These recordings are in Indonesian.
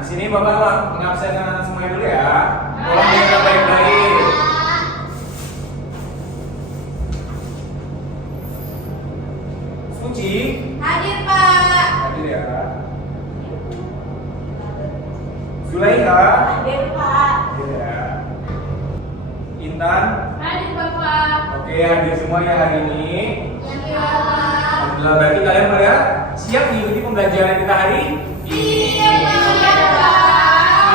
di sini Bapak mengabsenkan anak semuanya dulu ya. Tolong jaga baik-baik. Suci. Hadir, Pak. Hadir ya. Zulaika. Hadir, Pak. Hadir ya. Intan. Hadir, Bapak. Oke, hadir semua ya hari ini. Iya. Alhamdulillah, berarti kalian pada siap mengikuti pembelajaran kita hari ini. Iya, Pak.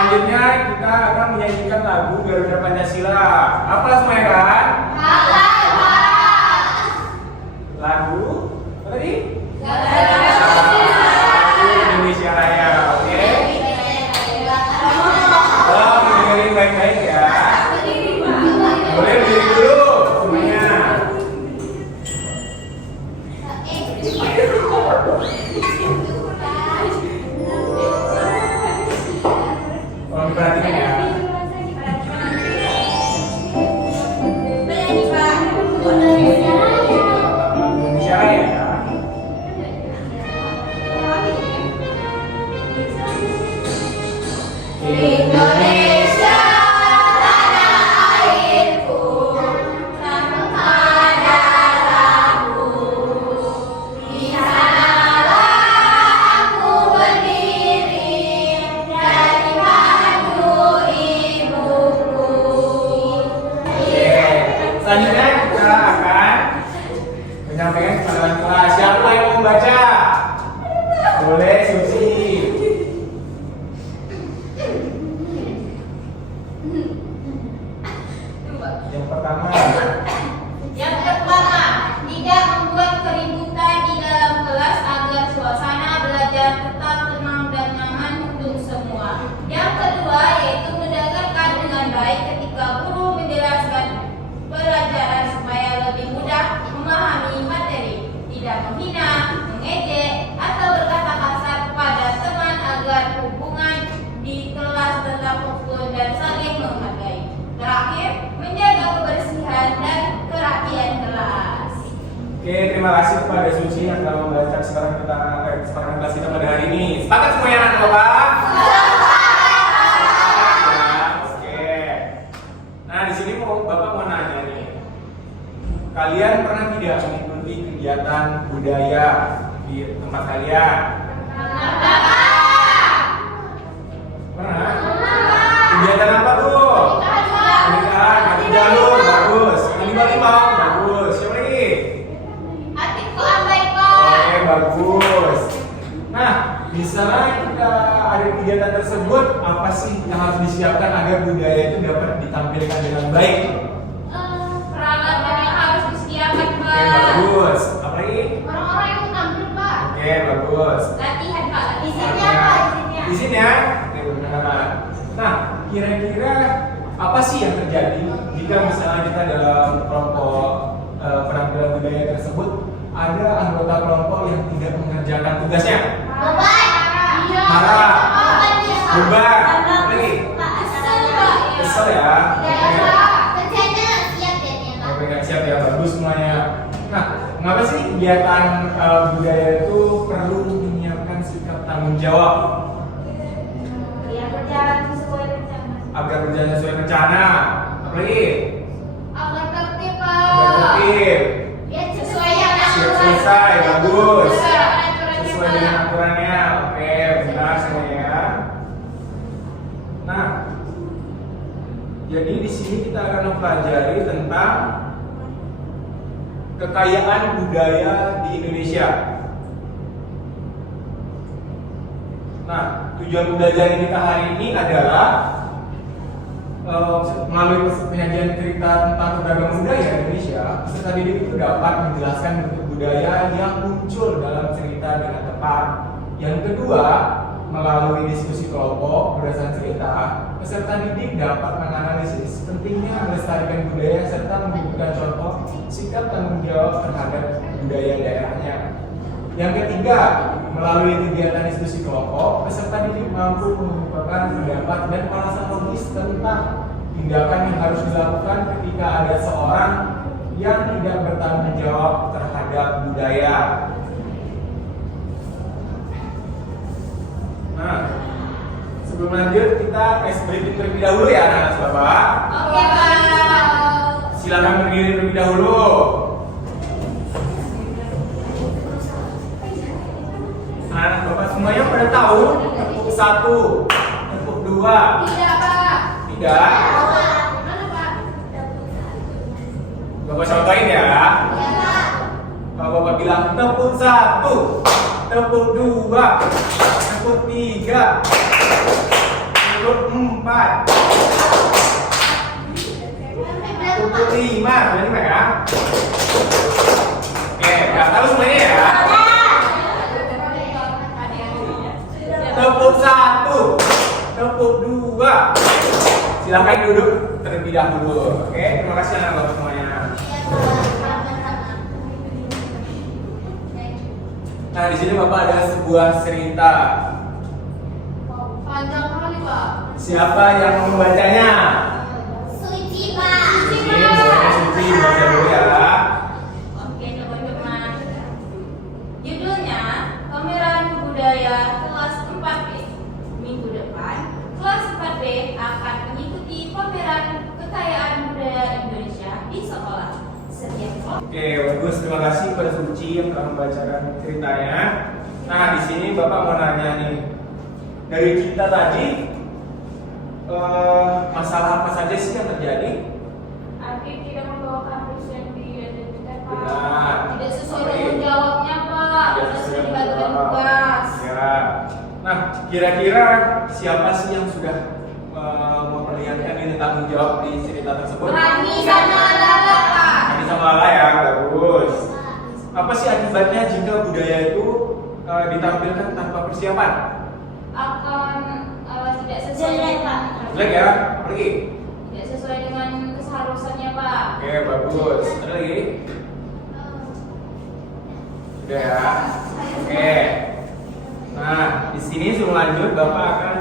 Selanjutnya kita akan menyanyikan lagu Garuda Pancasila. Apa semuanya kan? Hafal, Pak. Lagu apa tadi? Garuda. Lagu Indonesia Raya, oke? Tolong dengerin baik-baik ya. Boleh berdiri dulu semuanya. Tolong diperhatikan ya. Indonesia Raya ya. Indonesia tanah airku, tanah darahku. Di sanalah aku berdiri, dari madu ibuku. Oke, selanjutnya kita akan menyampaikan kepada kelas. Siapa yang mau membaca? Boleh, Susi. Yang pertama. Yang pertama, tidak membuat keributan di dalam kelas agar suasana belajar tetap tenang dan nyaman untuk semua. Yang kedua, yaitu mendengarkan dengan baik ketika guru menjelaskan pelajaran supaya lebih mudah memahami materi. Tidak menghina, mengejek, atau berkata kasar kepada teman agar hubungan di kelas tetap rukun dan saling menghargai. Terakhir, menjaga kebersihan dan kerapian kelas. Oke, terima kasih kepada Suci yang telah membaca kesepakatan kelas kita pada hari ini. Sepakat semuanya anak Bapak? Ya, oke. Nah, di sini Bapak mau nanya nih. Kalian pernah tidak mengikuti kegiatan budaya di tempat kalian? Pernah? Kegiatan apa tuh? Pernikahan, adu jalur, bagus. Limau, bagus. Siapa lagi? Hatiku abai, Pak. Oke, bagus. Nah, di sana kita ada kegiatan tersebut, apa sih yang harus disiapkan agar budaya itu dapat ditampilkan dengan baik? Peralatan yang harus disediakan, Oke, Pak. bagus. Apa lagi? Orang-orang yang tampil, Pak. Oke, bagus. Latihan, Pak. Izinnya, Artinya, Pak. Izinnya. Izin ya. Oke, benar. Nah, kira-kira apa sih yang terjadi jika misalnya kita dalam kelompok penampilan budaya tersebut ada anggota kelompok yang tidak mengerjakan tugasnya? Beban. Iya. Marah. Beban dia, Pak. Beban. Karena Lagi. Pak, kesel, Pak. Kesel ya? Iya, Oke. Pak. Kerjanya siap ya, dia, Pak. Oke, siap ya, bagus semuanya. Nah, mengapa sih kegiatan budaya itu perlu menyiapkan sikap tanggung jawab Biar berjalan sesuai rencana. agar berjalan sesuai rencana? Apalagi? Agar tertib, Agar Pak. tertib. Biar sesuai yang Siap selesai, bagus. Aturannya, Sesuai Pak. dengan aturannya. Oke, benar semuanya. Nah, jadi di sini kita akan mempelajari tentang kekayaan budaya di Indonesia. Nah, tujuan pembelajaran kita hari ini adalah melalui penyajian cerita tentang keberagaman budaya Indonesia, peserta didik itu dapat menjelaskan bentuk budaya yang muncul dalam cerita dengan tepat. Yang kedua, melalui diskusi kelompok berdasarkan cerita, peserta didik dapat menganalisis pentingnya melestarikan budaya serta memberikan contoh sikap tanggung jawab terhadap budaya daerahnya. Yang ketiga, melalui kegiatan diskusi kelompok, peserta didik mampu mengungkapkan pendapat dan alasan logis tentang tindakan yang harus dilakukan ketika ada seorang yang tidak bertanggung jawab terhadap budaya. Nah, sebelum Sebelum lanjut kita briefing terlebih dahulu ya anak-anak Bapak. Oke, Pak. Silakan berdiri terlebih dahulu. Anak-anak Bapak semuanya pada tahu tepuk 1, tepuk 2. Tidak, Pak. Tidak. Mana, Pak? Bapak contohin ya. Ya, Pak. Kalau Bapak bilang tepuk 1, tepuk 2, tepuk 3, tepuk 4, tepuk 5, berani Pak ya? Oke, nggak tahu semuanya ya? Tepuk 1, tepuk 2. Silakan duduk terlebih dahulu. Oke, terima kasih anak-anak semuanya. Nah, di sini Bapak ada sebuah cerita. Panjang kali, Pak. Siapa yang membacanya? Suci, Pak. Suci, boleh Suci, baca dulu ya. Oke, teman-teman. Judulnya Pameran Budaya Kelas 4B. Minggu depan, kelas 4B akan mengikuti pameran kekayaan budaya Indonesia di sekolah. Setiap Oke, bagus. Terima kasih pada Suci yang telah membacakan ceritanya. Nah, di sini Bapak mau nanya nih. Dari cerita tadi, masalah apa saja sih yang terjadi? Adik tidak membawakan dosen di identitas, Pak. Benar. Tidak sesuai Oke. tanggung jawabnya, Pak. Tidak Sudah sesuai dibagikan dengan tugas. Ya. Nah, kira-kira siapa sih yang sudah memperlihatkan ini tanggung jawab di cerita tersebut? Rani sama Lala, Pak. Ini sama Lala ya, bagus. Apa sih akibatnya jika budaya itu ditampilkan tanpa persiapan? Akan tidak sesuai, Pak. Jelek ya, pergi. Tidak sesuai dengan keseharusannya, Pak. Oke, bagus. Ada lagi? Sudah ya. Oke. Nah, di sini sebelum lanjut, Bapak akan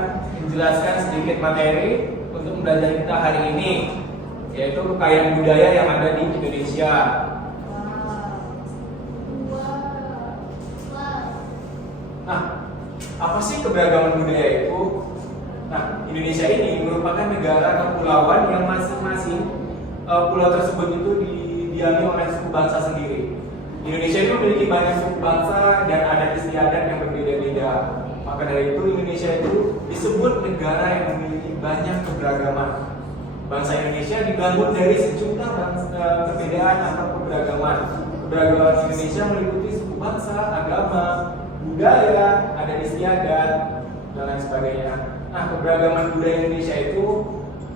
menjelaskan sedikit materi untuk belajar kita hari ini, yaitu kekayaan budaya yang ada di Indonesia. Nah, apa sih keberagaman budaya itu? Nah, Indonesia ini merupakan negara kepulauan yang masing-masing pulau tersebut itu didiami oleh suku bangsa sendiri. Indonesia itu memiliki banyak suku bangsa dan adat istiadat yang berbeda-beda. Maka dari itu Indonesia itu disebut negara yang memiliki banyak keberagaman. Bangsa Indonesia dibangun dari sejumlah perbedaan atau keberagaman. Keberagaman Indonesia meliputi suku bangsa, agama, budaya, adat istiadat, dan lain sebagainya. Nah, keberagaman budaya Indonesia itu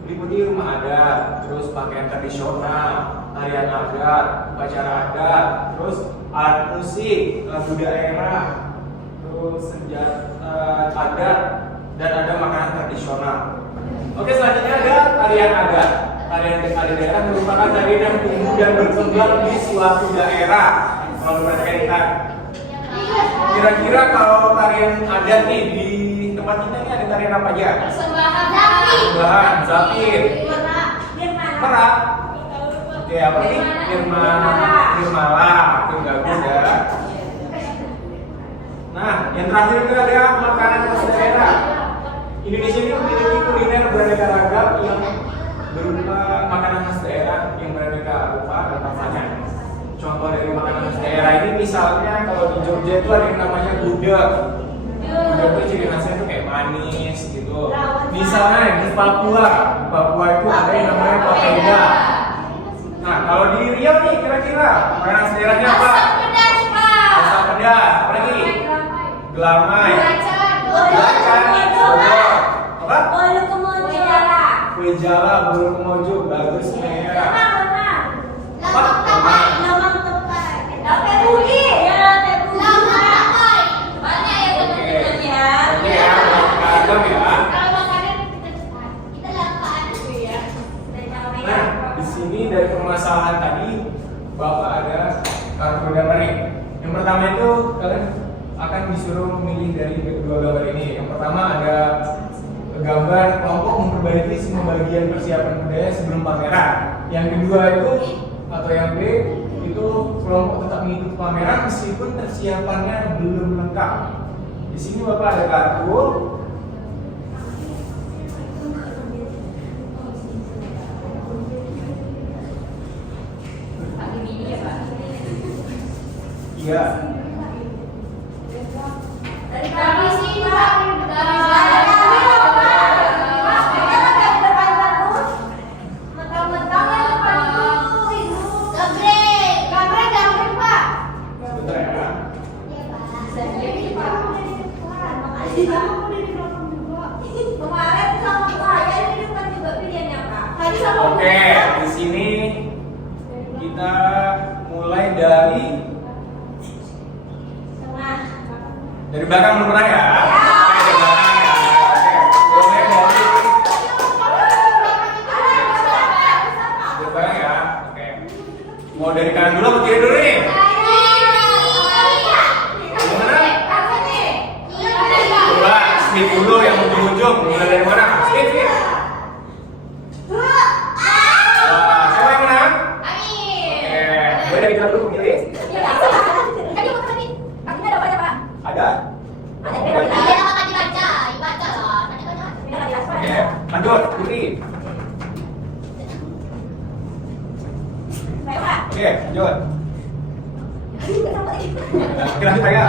meliputi rumah adat, terus pakaian tradisional, tarian adat, upacara adat, terus alat musik, lagu daerah, terus senjata adat, dan ada makanan tradisional. Oke, selanjutnya ada tarian adat. Tarian adat daerah merupakan tarian yang tumbuh dan berkembang di suatu daerah. Kalau berkaitan, kira-kira kalau tarian adat nih di tempat kita ini ada tarian apa aja? Persembahan, Persembahan, zapin, merak. Oke, apa nih? Nirmala. Oke, bagus ya. Nah, yang terakhir itu ada makanan khas daerah. Indonesia ini memiliki kuliner beraneka ragam yang berupa makanan khas daerah yang beraneka rupa dan rasanya. Contoh dari makanan khas daerah ini misalnya kalau di Jogja itu ada yang namanya gudeg. Gudeg itu ciri khasnya itu kayak manis gitu. Misalnya di Papua itu ada yang namanya papeda. Nah, kalau di Riau nih kira-kira makanan khas daerahnya apa? Asam pedas, Pak. Asam pedas, apa lagi? Gelamai. Belacan, Sodor. Apa? bolu kemojo. Kue jala, bulu kemojo, bagus nih ya. Apa? Lemang tepai. Tape buli. Ya, tape buli. Banyak ya teman-teman ya. Oke ya, ragam ya. Kalau makanan kita lakukan. Iya. Nah, di sini dari permasalahan tadi, Bapak ada kartu gambar nih. Yang pertama itu kalian akan disuruh memilih dari kedua gambar ini. Yang pertama ada gambar kelompok memperbaiki semua bagian persiapan budaya sebelum pameran. Yang kedua itu atau yang B itu kelompok tetap mengikuti pameran meskipun persiapannya belum lengkap. Di sini Bapak ada kartu. Ya. Dari sini Pak. Oke, di sini kita mulai dari belakang dulu ya. Oke, dari belakang ya. Oke, boleh dari belakang ya. Oke. Mau dari kanan dulu atau kiri dulu nih? Coba skip dulu yang ujung-ujung. Mulai dari mana? Skip. Siapa yang menang? Boleh dari kanan dulu pemilih. Ada. Oke, lanjut, Putri. Oke, lanjut. Oke, lanjut saya.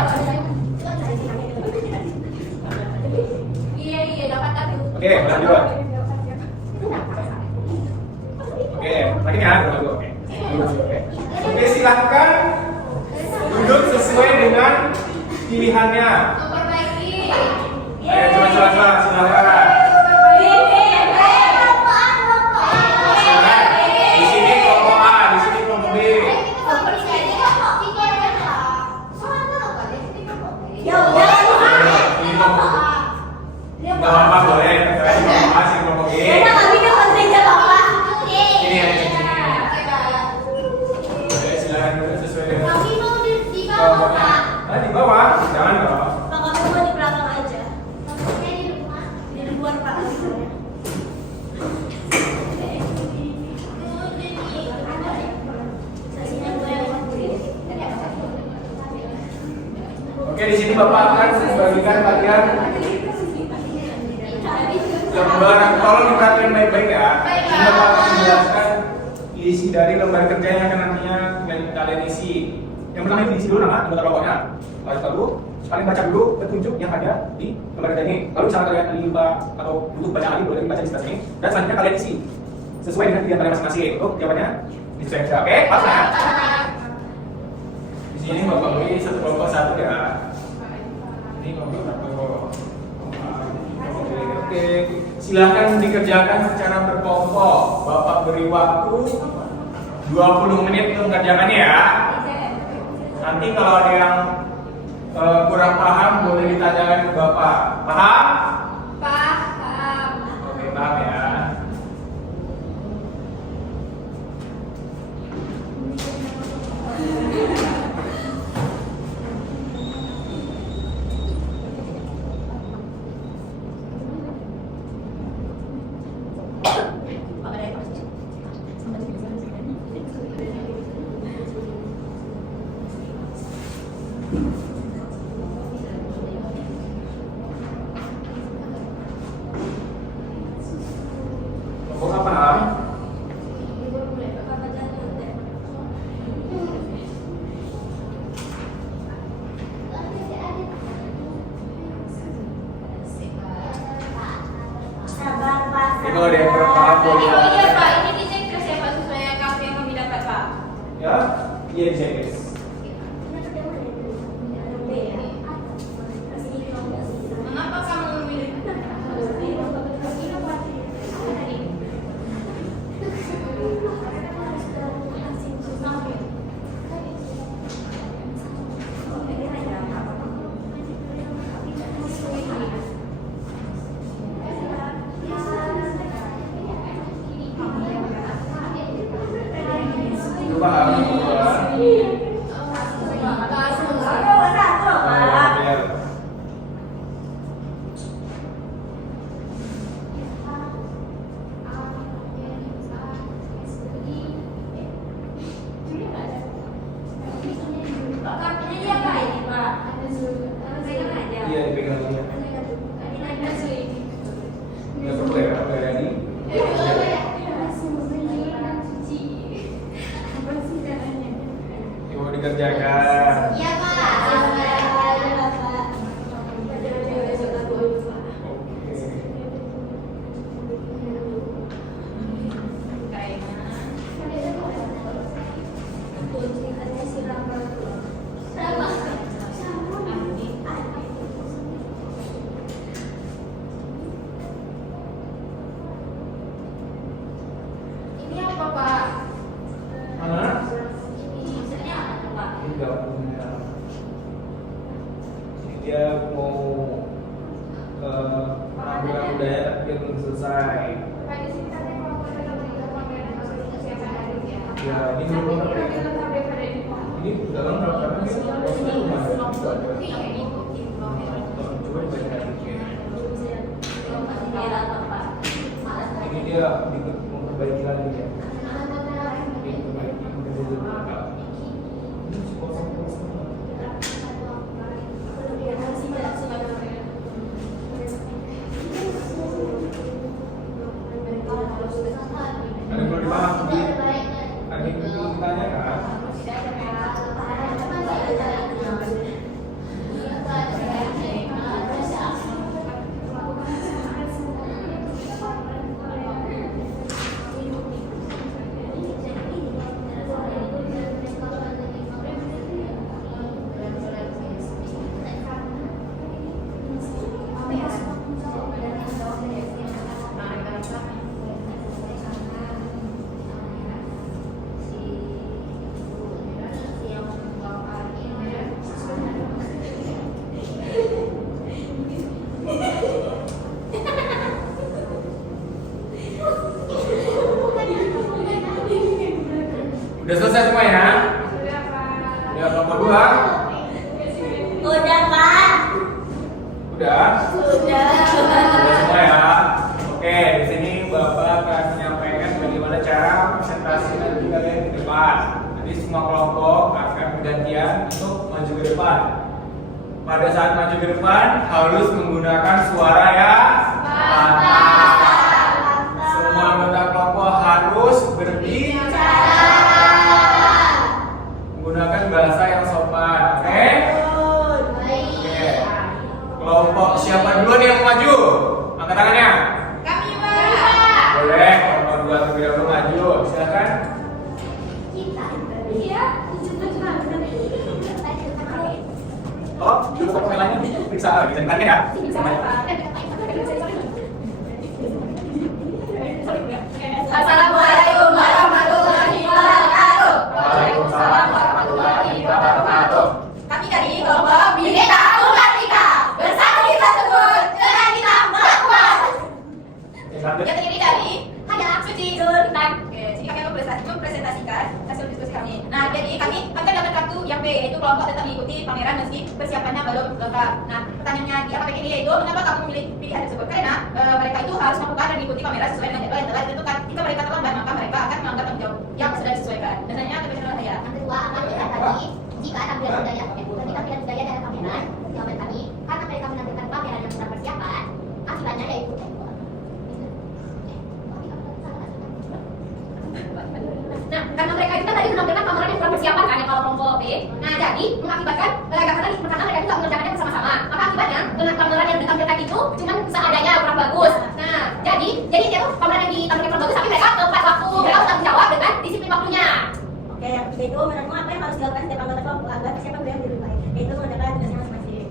Oke, lanjut. Oke, lagi nih ya, Oke, silakan duduk sesuai dengan pilihannya. Ayo, coba, silakan. Di sini kelompok A, di sini kelompok B. Nggak apa-apa, boleh. Tadi kelompok A, sini kelompok B. Ini yang di sini. Oke, silakan duduk sesuai dengan kelompoknya. Di bawah, jangan dong. Oke, di sini Bapak akan membagikan kalian lembar, tolong diperhatikan baik-baik ya. Ini Bapak akan menjelaskan isi dari lembar kerja yang akan nantinya kalian isi. Yang pertama ini diisi dulu nama anggota kelompoknya. Lalu kalian baca dulu petunjuk yang ada di lembar kerja ini. Lalu misalnya kalian lupa atau butuh baca lagi, boleh dibaca di sebelah sini. Dan selanjutnya kalian isi sesuai dengan pilihan kalian masing-masing. Untuk jawabannya disesuaikan. Oke, pas ya? Di sini Bapak beri satu kelompok satu ya. Ini kelompok satu. Oke, silakan dikerjakan secara berkelompok. Bapak beri waktu 20 menit untuk mengerjakannya ya. Nanti kalau ada yang kurang paham boleh ditanyakan ke Bapak. Paham? Paham. Oke, paham ya. Kelompok apa? Ini kalau ada yang kurang paham boleh. Oh iya Pak, ini dicek terus ya Pak sesuai kartu yang kami dapat Pak. Ya, iya dicek guys. Mengapa kamu memilih? Paham? budaya tapi dia belum selesai. Ya, ini belum ini dalam berapa ini? Coba dibaca lagi. Ini dia memperbaiki lagi ya. Ada yang perlu dipahami? Ada yang perlu ditanyakan? Udah selesai semua ya? Ya, kelompok 2. Udah, Pak. Udah? Sudah. Udah semua ya? Oke, di sini Bapak akan menyampaikan bagaimana cara presentasi nanti kalian di depan. Nanti semua kelompok akan bergantian untuk maju ke depan. Pada saat maju ke depan harus menggunakan suara yang lantang. Semua anggota kelompok harus berbicara menggunakan bahasa yang sopan, oke? Oke. Kelompok siapa duluan yang mau maju? Angkat tangannya. Kami, Pak. Boleh, kelompok 2 terlebih dahulu maju. Silakan. Iya. Oh, dulu kameranya periksa tangannya ya. Assalamualaikum warahmatullahi wabarakatuh. Waalaikumsalam warahmatullahi wabarakatuh. Kami dari kelompok Bhinneka Tunggal Ika. Bersatu kita teguh, dengan kita berkuat. Yang terdiri dari Suci, Nur, dan jadi kami akan mempresentasikan hasil diskusi kami. Nah, jadi kami akan dapat kartu yang B, yaitu kelompok tetap mengikuti pameran meski persiapannya belum lengkap. Nah, pertanyaannya di apa ini yaitu mengapa kamu memilih pilihan tersebut? Karena mereka itu harus melakukan dan mengikuti pameran sesuai dengan jadwal yang telah ditentukan. Jika mereka terlambat, maka mereka akan melanggar tanggung jawab yang sudah disesuaikan. Dan selanjutnya kebenaran saya. Yang kedua, akan melihat tadi jika tampilan budaya, ketika tampilan budaya dalam pameran, jawaban kami, karena mereka menampilkan pameran yang kurang persiapan, akibatnya yaitu Nah, karena mereka itu kan tadi menampilkan pameran yang kurang persiapan kan ya kalau kelompok B. Nah, jadi mengakibatkan karena mereka itu mengerjakannya bersama-sama. Maka akibatnya dengan pameran yang ditampilkan itu cuma seadanya kurang bagus. Nah, jadi itu pameran yang ditampilkan kurang bagus tapi mereka tepat waktu, mereka bertanggung jawab dengan disiplin waktunya. Oke, yang ketiga itu menurutmu apa yang harus dilakukan setiap anggota kelompok agar persiapan budaya lebih baik? Yaitu mengerjakan tugasnya masing-masing.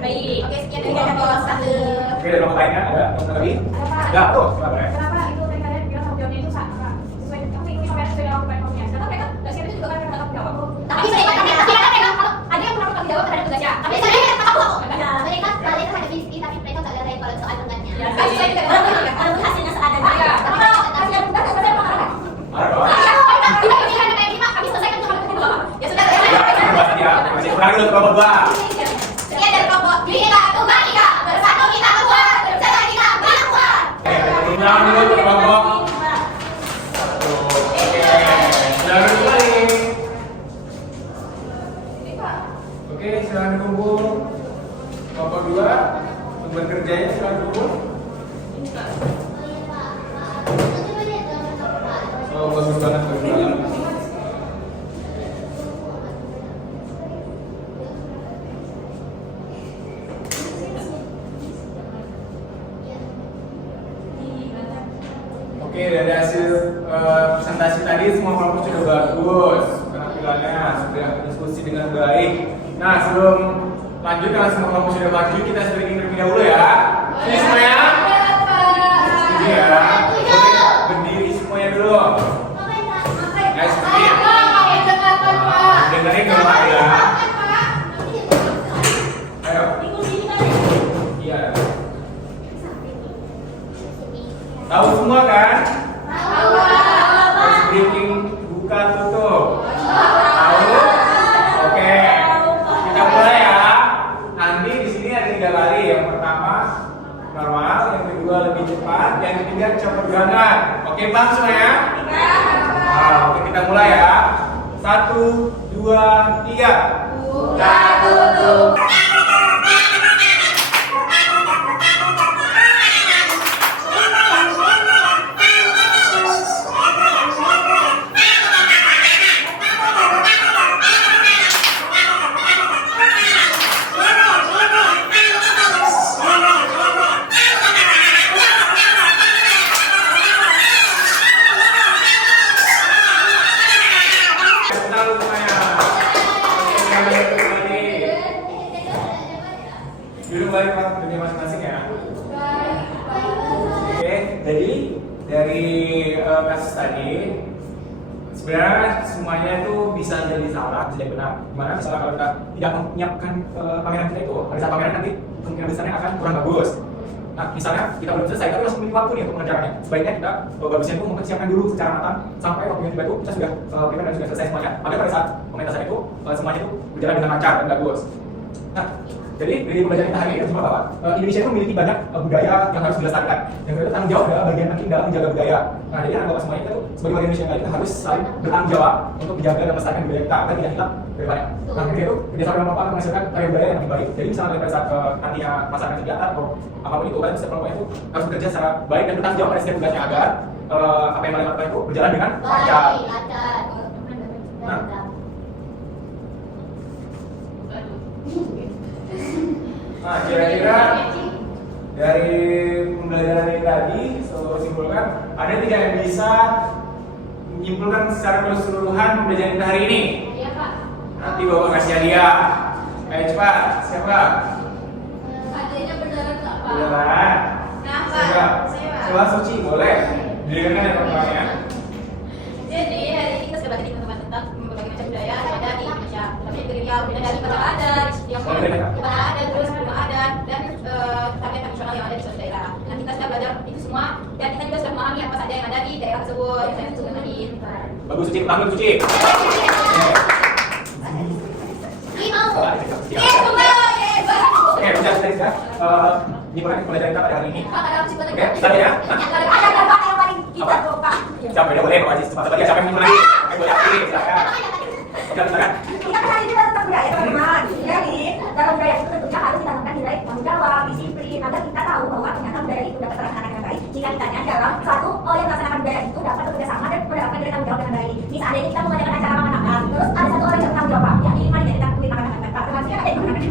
Baik. Oke, sekian dari kelompok 1. Oke, ada kelompok lainnya? Ada kelompok lagi? Ada, tuh, silakan ya. Kenapa itu mereka bilang tanggung jawabnya itu sesuai kami ini sampai sesuai dengan platformnya? Karena mereka nggak siap itu juga kan mereka tanggung jawab. Tapi mereka kalau ada yang kurang bertanggung jawab terhadap tugasnya. Tapi saya tahu. Mereka ada visi tapi mereka nggak lihat kalau soal tugasnya. Ya, kan saya juga Walaupun hasilnya seadanya. Iya. Tapi kalau hasilnya tugas saya marah. Ada, Pak. Tidak ini kan kayak gimana? Kami selesaikan cuma itu dulu. Ya sudah. Ya, masih kurang dulu kelompok 2. Sekian dari kelompok Bhinneka Tunggal Ika. Bersatu kita kuat, bersama kita berkuat. Ulang dulu kelompok. Oke, jangan balik. Oke, silakan kumpul. Kelompok 2, beban kerjanya silakan kumpul. Oh, bagus banget, bagus banget. Oke, dari hasil presentasi tadi semua kelompok sudah bagus, penampilannya sudah diskusi dengan baik. Nah, sebelum lanjut karena semua kelompok sudah maju, kita stretching terlebih dahulu ya. Ini semuanya, ini ya. Berdiri semuanya dulu. Guys, berdiri. Dengerin dulu ya. Ayo. Iya. Tahu semua kan? Tahu, Pak. Briefing buka tutup. Tahu? Oke. Kita mulai ya. Nanti di sini ada 3 kali. Yang pertama normal, yang kedua lebih cepat, yang ketiga cepat gerakan. Oke, Bang semua ya? Nah, oke kita mulai ya. 1, 2, 3. Buka tutup. Dulu balik ke dunia masing-masing ya. Oke, jadi dari kasus tadi sebenarnya semuanya itu bisa jadi salah, bisa jadi benar. Gimana misalnya kalau kita tidak menyiapkan pameran kita itu, pada saat pameran nanti kemungkinan besarnya akan kurang bagus. Nah, misalnya kita belum selesai, tapi masih memiliki waktu nih untuk mengerjakannya. Sebaiknya kita bagusnya itu mempersiapkan dulu secara matang sampai waktu yang tiba itu kita sudah prepare dan sudah selesai semuanya. Agar pada saat pementasan itu semuanya itu berjalan dengan lancar dan bagus. Nah, jadi dari pembelajaran kita hari ini kita bahwa Indonesia itu memiliki banyak budaya yang harus dilestarikan. Yang kedua tanggung jawab adalah bagian penting dalam menjaga budaya. Nah, jadi anak bapak semuanya itu sebagai warga Indonesia kita harus saling bertanggung jawab untuk menjaga dan melestarikan budaya kita agar tidak hilang ke depannya. Nah, kemudian itu kerjasama dengan bapak menghasilkan karya budaya yang lebih baik. Jadi misalnya pada saat nantinya masyarakat kegiatan atau apapun itu, kalian setiap kelompok itu harus bekerja secara baik dan bertanggung jawab pada setiap tugasnya agar apa yang kalian lakukan itu berjalan dengan lancar. Nah, nah, kira-kira dari pembelajaran ini tadi, saya simpulkan ada tidak yang bisa menyimpulkan secara keseluruhan pembelajaran kita hari ini? Iya, Pak. Nanti bapak kasih hadiah. Ayo cepat, siapa? Hadiahnya beneran nggak, Pak? Beneran? Nah, Pak. Siapa? Saya, Pak. Coba Suci, boleh? Dirikan ya pertanyaannya. Jadi hari ini kita sudah belajar teman-teman tentang berbagai macam budaya yang ada di Indonesia. Tapi yang beda dari kata adat, yang kata adat, terus rumah adat dan tarian tradisional yang ada di suatu daerah. Dan kita sudah belajar itu semua dan kita juga sudah memahami apa saja yang ada di daerah tersebut. Yang saya sebutkan tadi. Bagus Suci, tangan Suci. Oke, sudah sudah. Ini pelajaran kita pada hari ini. Oke, kita ya. Siapa yang boleh Pak Aziz cepat-cepat ya, siapa yang mau lagi? Boleh aktif, silakan. Oke, silakan. Kita kan hari ini tentang budaya teman-teman. Jadi dalam budaya itu tentunya harus ditanamkan nilai tanggung jawab, disiplin agar kita tahu bahwa ternyata budaya itu dapat terlaksana dengan baik jika kitanya dalam suatu yang melaksanakan budaya itu dapat bekerja sama dan mendapatkan nilai tanggung jawab dengan baik. Misalnya kita mengadakan acara makan-makan, terus ada satu orang yang bertanggung jawab, yang ini mari kita kulit makan-makan. Termasuk ada yang makan.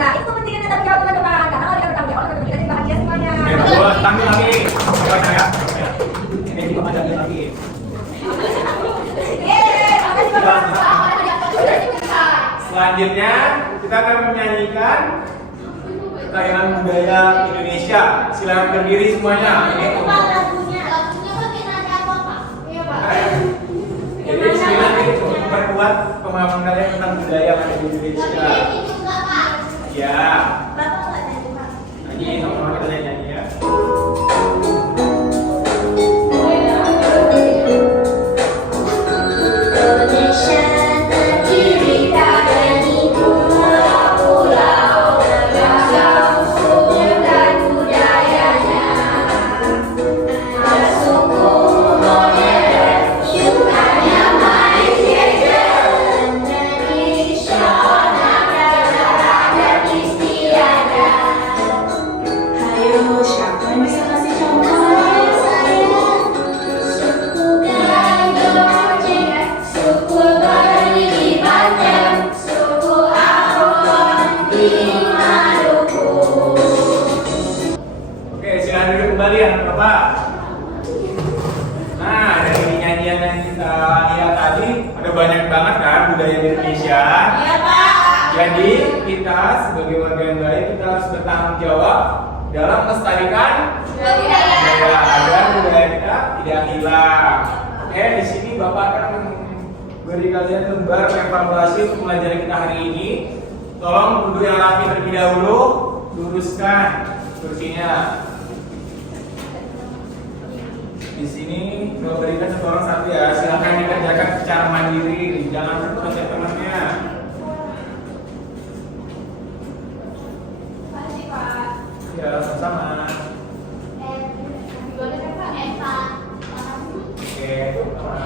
Nah itu pentingnya tanggung jawab teman-teman, karena kalau kita bertanggung jawab tentu kita jadi bahagia semuanya. Oke, tanggung lagi. Coba saya. Ini juga ada lagi. Selanjutnya kita akan menyanyikan kekayaan budaya Indonesia. Silakan berdiri semuanya. Ini Lagunya bagian ada apa, Pak? Iya, Pak. jadi silakan untuk memperkuat pemahaman kalian tentang budaya yang ada di Indonesia. juga, Pak. Ya, Bapak nggak nyanyi, Pak. nyanyi sama-sama kita nyanyi ya. Indonesia terdiri dari pulau-pulau beragam suku dan budayanya. Ada suku modern, sukanya main gadget, tradisional dan adat istiadat. Hayo siapa yang bisa kasih contoh? Suku Gayo, suku Bali di Banten, suku Ambon di Maluku. Oke, silakan duduk kembali ya, Bapak. Nah, dari nyanyian yang kita lihat tadi ada banyak banget kan budaya di Indonesia. Iya, Pak. Jadi kita sebagai warga yang baik kita harus bertanggung jawab dalam melestarikan budaya agar budaya kita tidak hilang. Oke, di sini Bapak akan beri kalian lembar evaluasi untuk pelajaran kita hari ini. Tolong duduk yang rapi terlebih dahulu, luruskan kursinya. di sini memberikan satu orang satu ya. Silakan dikerjakan secara mandiri, jangan terus ya temannya. Makasih Pak. Ya, sama-sama. Oke, sama.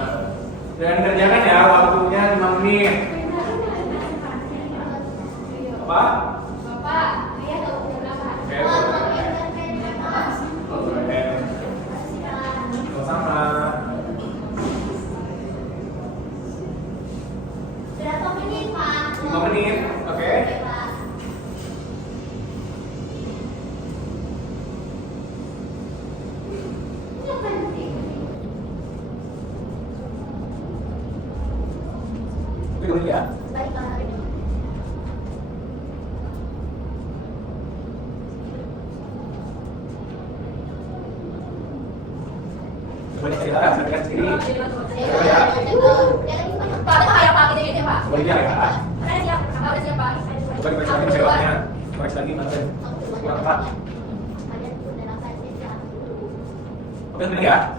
Dan kerjakan ya, waktunya 5 menit. Apa? Bapak, saya tahu berapa. Oke, sama-sama. Berapa menit, Pak? 5 menit, oke. Itu dulu ya. Balik ke hari ini. Coba ceritakan, sampaikan sendiri. Pak, itu kayak Pak, gitu Pak. Coba lihat ya. Udah siap, udah siap Pak. Coba dikoreksi lagi jawabnya. Koreksi lagi, Mas. Kurang tepat. Oke, sebentar ya.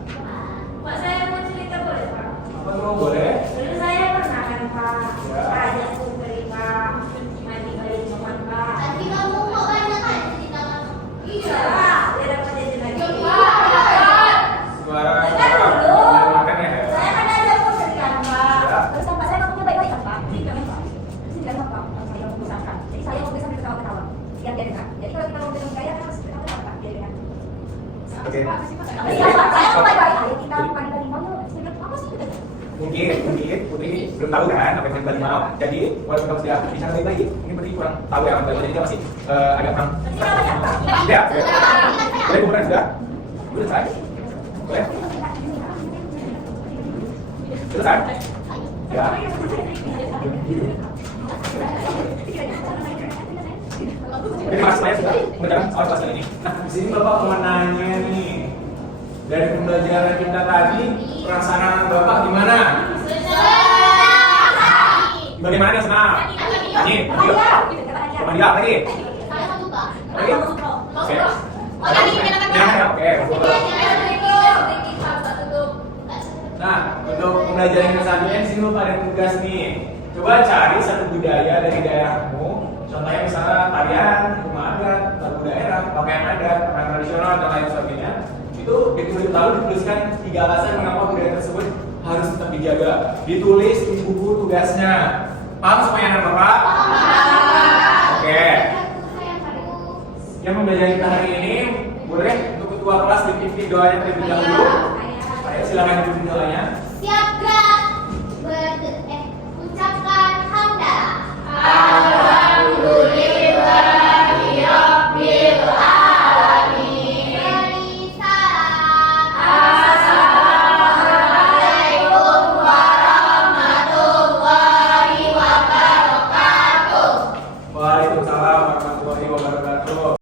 Pak, saya mau cerita boleh Pak? Apa tuh, boleh? Dulu saya pernah kan Pak, Ya. ada putri Pak, mandi kali cuman Pak. Tapi kamu kok banyak kan cerita kamu? Iya Pak, dia dapat jajan lagi. Suara Dengar dulu. makan ya. Saya kan ada putri kan Pak. Ya. Terus sampai saya ngomongnya baik-baik kan Pak. Ini jangan Pak. Ini jangan Pak. Saya mau usahakan. Jadi saya mau bisa ketawa-ketawa. Biar dia dengar. Jadi kalau kita mau dengan gaya kan harus ketawa-ketawa Pak. Biar dia dengar. Oke. Iya Pak, saya mau baik-baik. Ayo kita mandi-mandi mau yuk. Apa sih itu? Mungkin Putri belum tahu kan apa yang Bali mau. Jadi walaupun kamu sudah bicara baik-baik, ini Putri kurang tahu ya Bali, jadi dia masih agak kurang. Ya, boleh bukan sudah? Sudah selesai? Boleh? Sudah selesai? Ya. Terima kasih saya sudah mengerjakan soal kelas ini. Nah, di sini Bapak mau nanya nih. Dari pembelajaran kita tadi, perasaan Bapak gimana? Bagaimana senang? Ini, yuk. Coba dia lagi. Saya mau buka. Lagi. Oke. Oh, tadi kita Oke. Nah, untuk pembelajaran yang selanjutnya di sini Bapak ada tugas nih. Coba cari satu budaya dari daerahmu. Contohnya misalnya tarian, rumah adat, lagu daerah, pakaian adat, pakaian tradisional dan lain sebagainya. Itu ditulis, lalu dituliskan 3 alasan mengapa budaya tersebut harus tetap dijaga. Ditulis di buku tugasnya. Paham semuanya anak Bapak? Oke. Yang pembelajaran kita hari ini boleh untuk ketua kelas dipimpin doanya terlebih dahulu. Ayo silakan dipimpin doanya. Siap.